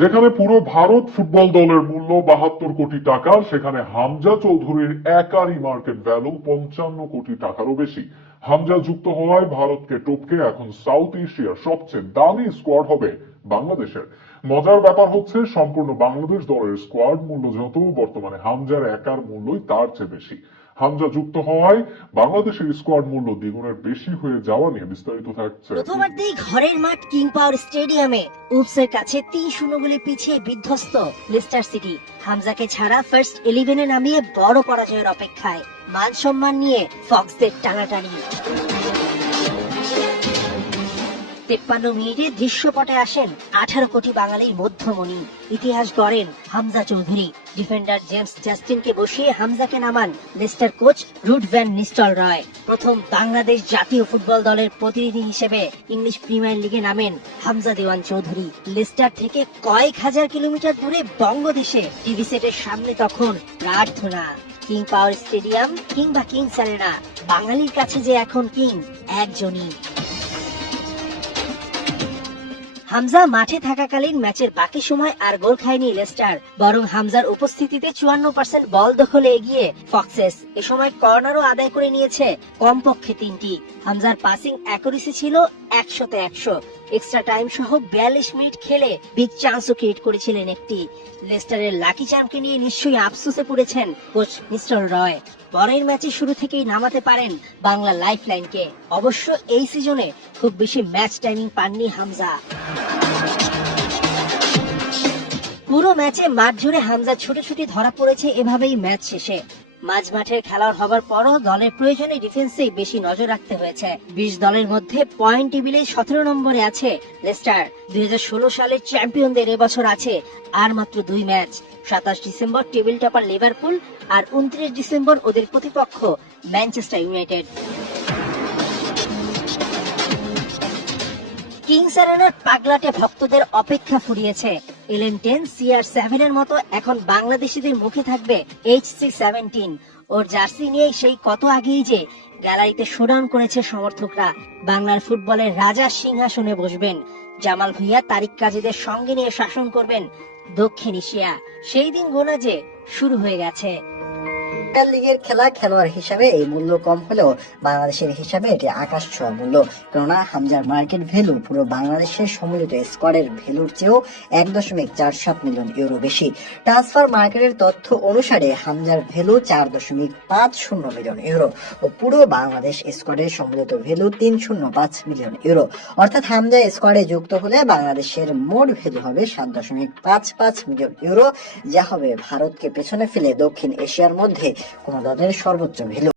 যেখানে পুরো ভারত ফুটবল দলের মূল্য 72 কোটি টাকা, সেখানে হামজা চৌধুরীর একারই মার্কেট ভ্যালু 55 কোটি টাকারও বেশি। হামজা যুক্ত হওয়ায় ভারতকে টপকে এখন সাউথ এশিয়ার সবচেয়ে দামি স্কোয়াড হবে বাংলাদেশের। মজার ব্যাপার হচ্ছে, সম্পূর্ণ বাংলাদেশ দলের স্কোয়াড মূল্য যত, বর্তমানে হামজার একার মূল্যই তার চেয়ে বেশি। হামজা যুক্ত হওয়ায় বাংলাদেশের স্কোয়াড মূল্য দ্বিগুণের বেশি হয়ে যাওয়া নিয়ে বিস্তারিত থাকছে। প্রথমার্ধেই ঘরের মাঠ কিং পাওয়ার স্টেডিয়ামে উলফসের কাছে 3-0 গোলে পিছিয়ে বিধ্বস্ত লেস্টার সিটি। হামজাকে ছাড়া ফার্স্ট 11-এ নামিয়ে বড় পরাজয়ের অপেক্ষায়, মান সম্মান নিয়ে ফক্সদের টানাটানি। 53 মিনিটে দৃশ্যপটে আসেন 18 কোটি বাঙালির মধ্যমণি। ইতিহাস গড়েন হামজা চৌধুরী। ডিফেন্ডার জেমস জাস্টিনকে বসিয়ে হামজাকে নামান Leicester coach Ruud van Nistelrooy. প্রথম বাংলাদেশ জাতীয় ফুটবল দলের প্রতিনিধি হিসেবে ইংলিশ প্রিমিয়ার লিগে নামেন হামজা দেওয়ান চৌধুরী। লেস্টার থেকে কয়েক হাজার কিলোমিটার দূরে বঙ্গদেশে টিভি সেটের সামনে তখন প্রার্থনা। কিং পাওয়ার স্টেডিয়াম কিংবা কিংস অ্যারেনা, বাঙালির কাছে যে এখন কিং একজনই। হামজা মাঠে থাকাকালীন ম্যাচের বাকি সময় আর গোল খায়নি লেস্টার, বরং হামজার উপস্থিতিতে 54% বল দখলে এগিয়ে ফক্সেস। এ সময় কর্নারও আদায় করে নিয়েছে কমপক্ষে 3টি। হামজার পাসিং অ্যাকুরেসি ছিল 100-তে 100। এক্সট্রা টাইম সহ 42 মিনিট খেলে বিগ চান্সও ক্রিয়েট করেছিলেন একটি। লেস্টারের লাকি চার্মকে নিয়ে নিশ্চয়ই আফসোসে পড়েছেন কোচ মিস্টার রয়। পরের ম্যাচে শুরু থেকেই নামাতে পারেন বাংলা লাইফলাইনকে। অবশ্য এই সিজনে খুব বেশি ম্যাচ টাইমিং পাননি হামজা। পুরো ম্যাচে মাঠ জুড়ে হামজা ছুটে ধরা পড়েছে, এভাবেই ম্যাচ শেষে। মাঝ মাঠের খেলোয়াড় হবার পরও দলের প্রয়োজনে ডিফেন্সেই বেশি নজর রাখতে হয়েছে। 20 দলের মধ্যে পয়েন্ট টেবিলে 17 নম্বরে আছে লেস্টার। 2016 সালের চ্যাম্পিয়নদের এবছর আছে আর মাত্র 2 match. 27 December table topper Liverpool আর 29 ডিসেম্বর ওদের প্রতিপক্ষ ম্যানচেস্টার ইউনাইটেড। কিংস অ্যারেনার পাগলাটে ভক্তদের অপেক্ষা ফুরিয়েছে। LN10 CR7 এর মতো এখন বাংলাদেশিদের মুখে থাকবে HC17। ওর জার্সি নিয়ে সেই কত আগেই যে গ্যালারিতে শোডাউন করেছে সমর্থকরা। বাংলার ফুটবলের রাজা সিংহাসনে বসবেন। জামাল ভুঁইয়া, তারিক কাজীদের সঙ্গে নিয়ে শাসন করবেন দক্ষিণ এশিয়া। সেই দিন গোনা যে শুরু হয়ে গেছে। লিগের খেলা, খেলোয়াড় হিসাবে এই মূল্য কম হলেও বাংলাদেশের হিসাবে এটি আকাশ ছোঁয়া মূল্য। কেননা হামজার মার্কেট ভ্যালু পুরো বাংলাদেশের সম্মিলিত স্কোয়াডের ভ্যালুর চেয়েও 1.47 মিলিয়ন ইউরো বেশি। ট্রান্সফার মার্কেটের তথ্য অনুসারে হামজার ভ্যালু 4.50 মিলিয়ন ইউরো ও পুরো বাংলাদেশ স্কোয়াডের সম্মিলিত ভ্যালু 305 মিলিয়ন ইউরো। অর্থাৎ হামজা স্কোয়াডে যুক্ত হলে বাংলাদেশের মোট ভ্যালু হবে 7.55 মিলিয়ন ইউরো, যা হবে ভারতকে পেছনে ফেলে দক্ষিণ এশিয়ার মধ্যে কোন দলের সর্বোচ্চ ভ্যালু।